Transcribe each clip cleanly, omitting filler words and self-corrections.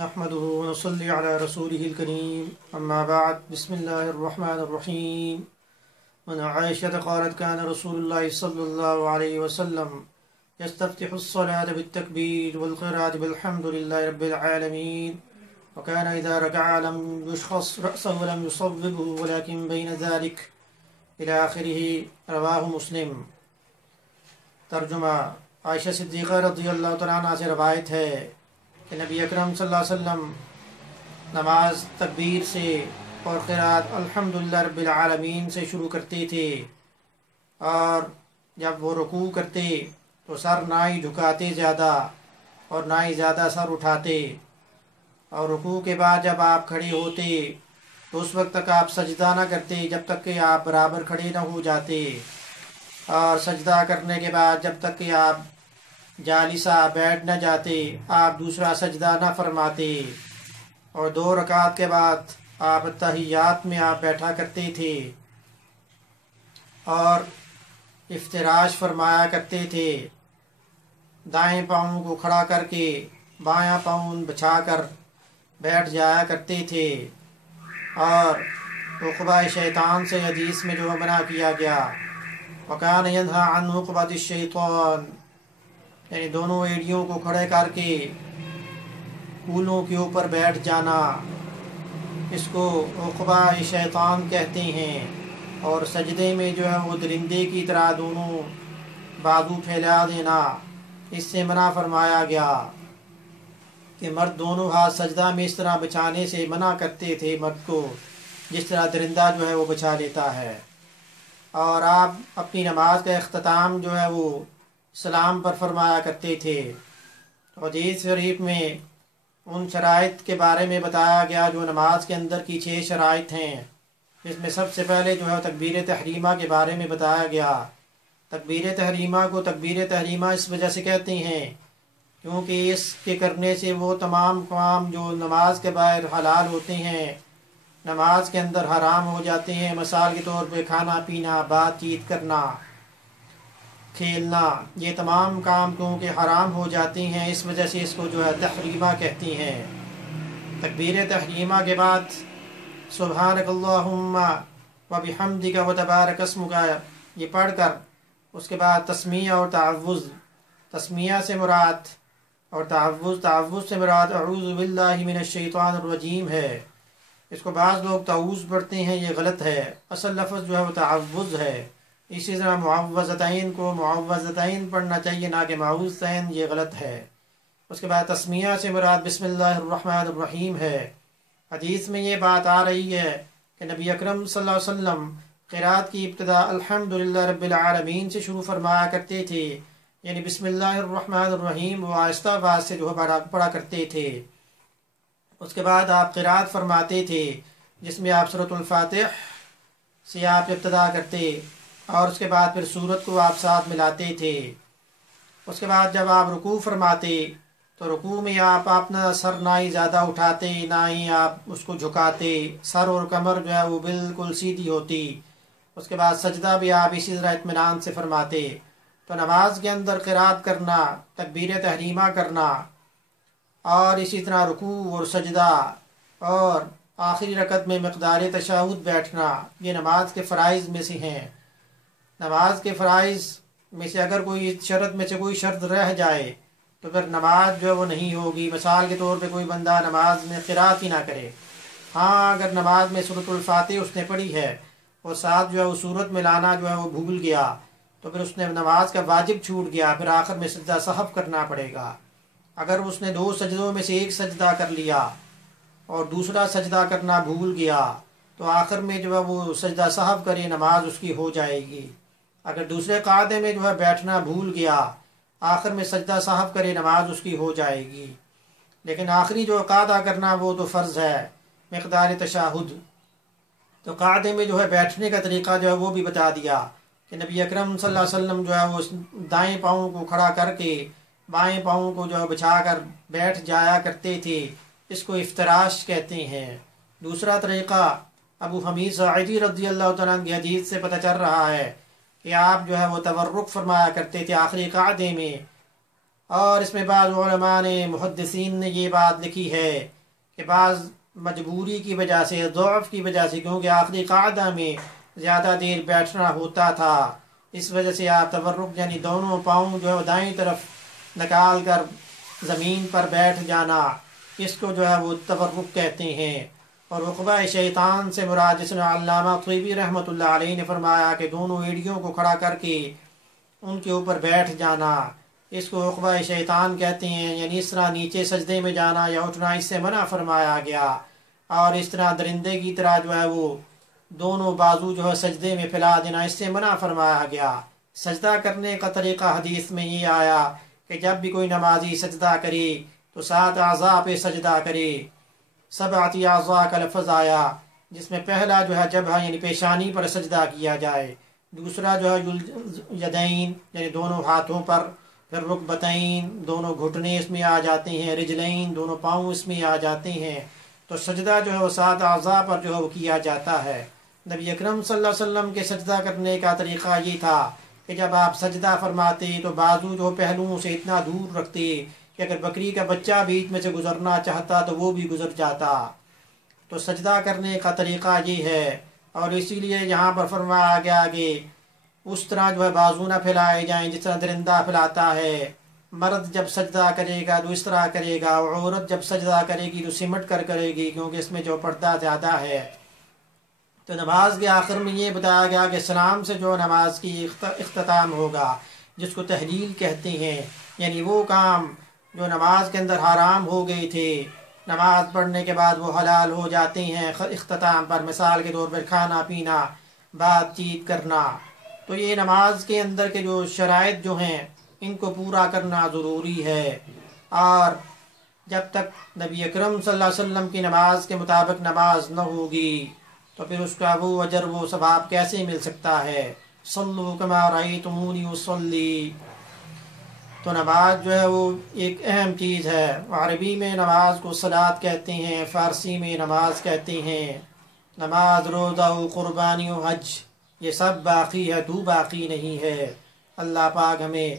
نحمده ونصلي على رسوله الكريم أما بعد بسم الله الرحمن الرحيم وعن عائشة قالت كان رسول الله صلى الله عليه وسلم يستفتح الصلاة بالتكبير والقراءة بالحمد لله رب العالمين وكان إذا ركع لم يشخص رأسه ولم يصوبه ولكن بين ذلك إلى آخره رواه مسلم۔ ترجمہ عائشہ صدیقہ رضی اللہ تعالیٰ عنہ سے روایت ہے کہ نبی اکرم صلی اللہ علیہ وسلم نماز تکبیر سے اور قرات الحمدللہ رب العالمین سے شروع کرتے تھے، اور جب وہ رکوع کرتے تو سر نہ ہی جھکاتے زیادہ اور نہ ہی زیادہ سر اٹھاتے، اور رکوع کے بعد جب آپ کھڑے ہوتے تو اس وقت تک آپ سجدہ نہ کرتے جب تک کہ آپ برابر کھڑے نہ ہو جاتے، اور سجدہ کرنے کے بعد جب تک کہ آپ جالسہ بیٹھ نہ جاتے آپ دوسرا سجدہ نہ فرماتے، اور 2 رکعت کے بعد آپ تحیات میں آپ بیٹھا کرتے تھے اور افتراش فرمایا کرتے تھے، دائیں پاؤں کو کھڑا کر کے بایاں پاؤں بچھا کر بیٹھ جایا کرتے تھے، اور عقبہ شیطان سے حدیث میں جو منع کیا گیا وَكَانَ يَنْهَى عَنْ عُقْبَةِ الشَّيْطَانِ، یعنی دونوں ایڑیوں کو کھڑے کر کے کولوں کے اوپر بیٹھ جانا، اس کو عقبہ شیطان کہتے ہیں، اور سجدے میں جو ہے وہ درندے کی طرح دونوں بازو پھیلا دینا، اس سے منع فرمایا گیا کہ مرد دونوں ہاتھ سجدہ میں اس طرح بچھانے سے منع کرتے تھے مرد کو جس طرح درندہ جو ہے وہ بچھا لیتا ہے۔ اور آپ اپنی نماز کا اختتام جو ہے وہ سلام پر فرمایا کرتے تھے۔ حدیث شریف میں ان شرائط کے بارے میں بتایا گیا جو نماز کے اندر کی 6 شرائط ہیں، جس میں سب سے پہلے جو ہے تکبیر تحریمہ کے بارے میں بتایا گیا۔ تکبیر تحریمہ کو تکبیر تحریمہ اس وجہ سے کہتے ہیں کیونکہ اس کے کرنے سے وہ تمام کام جو نماز کے باہر حلال ہوتے ہیں نماز کے اندر حرام ہو جاتے ہیں، مثال کے طور پہ کھانا پینا، بات چیت کرنا، کھیلنا، یہ تمام کام کیونکہ حرام ہو جاتے ہیں، اس وجہ سے اس کو جو ہے تحریمہ کہتی ہیں۔ تکبیر تحریمہ کے بعد سبحانک اللہم وبحمدک وتبارک اسمک یہ پڑھ کر اس کے بعد تسمیہ اور تعوذ، تسمیہ سے مراد اور تعوذ سے مراد اعوذ باللہ من الشیطان الرجیم ہے۔ اس کو بعض لوگ تعوذ پڑھتے ہیں، یہ غلط ہے، اصل لفظ جو ہے وہ تعوذ ہے۔ اسی طرح معوذتین کو معوذتین پڑھنا چاہیے نہ کہ معوذتین، یہ غلط ہے۔ اس کے بعد تسمیہ سے مراد بسم اللہ الرحمن الرحیم ہے۔ حدیث میں یہ بات آ رہی ہے کہ نبی اکرم صلی اللہ علیہ وسلم قرات کی ابتدا الحمدللہ رب العالمین سے شروع فرمایا کرتے تھے، یعنی بسم اللہ الرحمن الرحیم وہ آہستہ آواز سے جو ہے پڑھا کرتے تھے۔ اس کے بعد آپ قرات فرماتے تھے جس میں آپ سورۃ الفاتح سے آپ ابتدا کرتے اور اس کے بعد پھر سورت کو آپ ساتھ ملاتے تھے۔ اس کے بعد جب آپ رکوع فرماتے تو رکوع میں آپ اپنا سر نہ ہی زیادہ اٹھاتے نہ ہی آپ اس کو جھکاتے، سر اور کمر جو ہے وہ بالکل سیدھی ہوتی۔ اس کے بعد سجدہ بھی آپ اسی طرح اطمینان سے فرماتے۔ تو نماز کے اندر قرات کرنا، تکبیر تحریمہ کرنا، اور اسی طرح رکوع اور سجدہ اور آخری رکعت میں مقدار تشہد بیٹھنا، یہ نماز کے فرائض میں سے ہیں۔ نماز کے فرائض میں سے اگر کوئی شرط میں سے کوئی شرط رہ جائے تو پھر نماز جو ہے وہ نہیں ہوگی۔ مثال کے طور پہ کوئی بندہ نماز میں قرات ہی نہ کرے، ہاں اگر نماز میں سورۃ الفاتح اس نے پڑھی ہے اور ساتھ جو ہے وہ سورت میں لانا جو ہے وہ بھول گیا تو پھر اس نے نماز کا واجب چھوٹ گیا، پھر آخر میں سجدہ سہو کرنا پڑے گا۔ اگر اس نے 2 سجدوں میں سے ایک سجدہ کر لیا اور دوسرا سجدہ کرنا بھول گیا تو آخر میں جو ہے وہ سجدہ سہو کرے، نماز اس کی ہو جائے گی۔ اگر دوسرے قاعدے میں جو ہے بیٹھنا بھول گیا آخر میں سجدہ سہو کرے، نماز اس کی ہو جائے گی۔ لیکن آخری جو قاعدہ کرنا وہ تو فرض ہے، مقدار تشہد۔ تو قاعدے میں جو ہے بیٹھنے کا طریقہ جو ہے وہ بھی بتا دیا کہ نبی اکرم صلی اللہ علیہ وسلم جو ہے وہ دائیں پاؤں کو کھڑا کر کے بائیں پاؤں کو جو ہے بچھا کر بیٹھ جایا کرتے تھے، اس کو افتراش کہتے ہیں۔ دوسرا طریقہ ابو حمید ساعدی رضی اللہ تعالیٰ عنہ کی حدیث سے پتہ چل رہا ہے کہ آپ جو ہے وہ تورک فرمایا کرتے تھے آخری قعدے میں، اور اس میں بعض علماء نے محدثین نے یہ بات لکھی ہے کہ بعض مجبوری کی وجہ سے، ضعف کی وجہ سے، کیونکہ آخری قاعدہ میں زیادہ دیر بیٹھنا ہوتا تھا، اس وجہ سے آپ تورک یعنی دونوں پاؤں جو ہے دائیں طرف نکال کر زمین پر بیٹھ جانا، اس کو جو ہے وہ تورک کہتے ہیں۔ اور عقبہ شیطان سے مراد، جس نے علامہ طیبی رحمۃ اللہ علیہ نے فرمایا کہ دونوں ایڑیوں کو کھڑا کر کے ان کے اوپر بیٹھ جانا، اس کو عقبہ شیطان کہتے ہیں، یعنی اس طرح نیچے سجدے میں جانا یا اٹھنا اس سے منع فرمایا گیا۔ اور اس طرح درندے کی طرح جو ہے وہ دونوں بازو جو ہے سجدے میں پھیلا دینا، اس سے منع فرمایا گیا۔ سجدہ کرنے کا طریقہ حدیث میں یہ آیا کہ جب بھی کوئی نمازی سجدہ کرے تو 7 اعضاء پہ سجدہ کرے۔ 7 اعضاء کا لفظ آیا، جس میں پہلا جو ہے جبہہ یعنی پیشانی پر سجدہ کیا جائے، دوسرا جو ہے یدین یعنی دونوں ہاتھوں پر، پھر رکبتین دونوں گھٹنے اس میں آ جاتے ہیں، رجلین دونوں پاؤں اس میں آ جاتے ہیں۔ تو سجدہ جو ہے وہ 7 اعضاء پر جو ہے وہ کیا جاتا ہے۔ نبی اکرم صلی اللہ علیہ وسلم کے سجدہ کرنے کا طریقہ یہ تھا کہ جب آپ سجدہ فرماتے تو بازو جو پہلوؤں سے اتنا دور رکھتے کہ اگر بکری کا بچہ بیچ میں سے گزرنا چاہتا تو وہ بھی گزر جاتا۔ تو سجدہ کرنے کا طریقہ یہ ہے، اور اسی لیے یہاں پر فرمایا گیا کہ اس طرح جو ہے بازو نہ پھیلائے جائیں جس طرح درندہ پھیلاتا ہے۔ مرد جب سجدہ کرے گا تو اس طرح کرے گا، اور عورت جب سجدہ کرے گی تو سمٹ کر کرے گی، کیونکہ اس میں جو پردہ زیادہ ہے۔ تو نماز کے آخر میں یہ بتایا گیا کہ سلام سے جو نماز کی اختتام ہوگا، جس کو تحلیل کہتے ہیں، یعنی وہ کام جو نماز کے اندر حرام ہو گئے تھے نماز پڑھنے کے بعد وہ حلال ہو جاتے ہیں اختتام پر، مثال کے طور پر کھانا پینا، بات چیت کرنا۔ تو یہ نماز کے اندر کے جو شرائط جو ہیں ان کو پورا کرنا ضروری ہے، اور جب تک نبی اکرم صلی اللہ علیہ وسلم کی نماز کے مطابق نماز نہ ہوگی تو پھر اس کا وہ اجر وہ ثواب کیسے مل سکتا ہے؟ صلو کما رأیتمونی اصلی۔ تو نماز جو ہے وہ ایک اہم چیز ہے۔ عربی میں نماز کو صلاۃ کہتے ہیں، فارسی میں نماز کہتے ہیں۔ نماز، روزہ و قربانی و حج یہ سب باقی ہے، تو باقی نہیں ہے۔ اللہ پاک ہمیں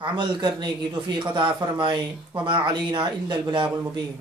عمل کرنے کی توفیق عطا فرمائے۔ وما علینا الا البلاغ المبین۔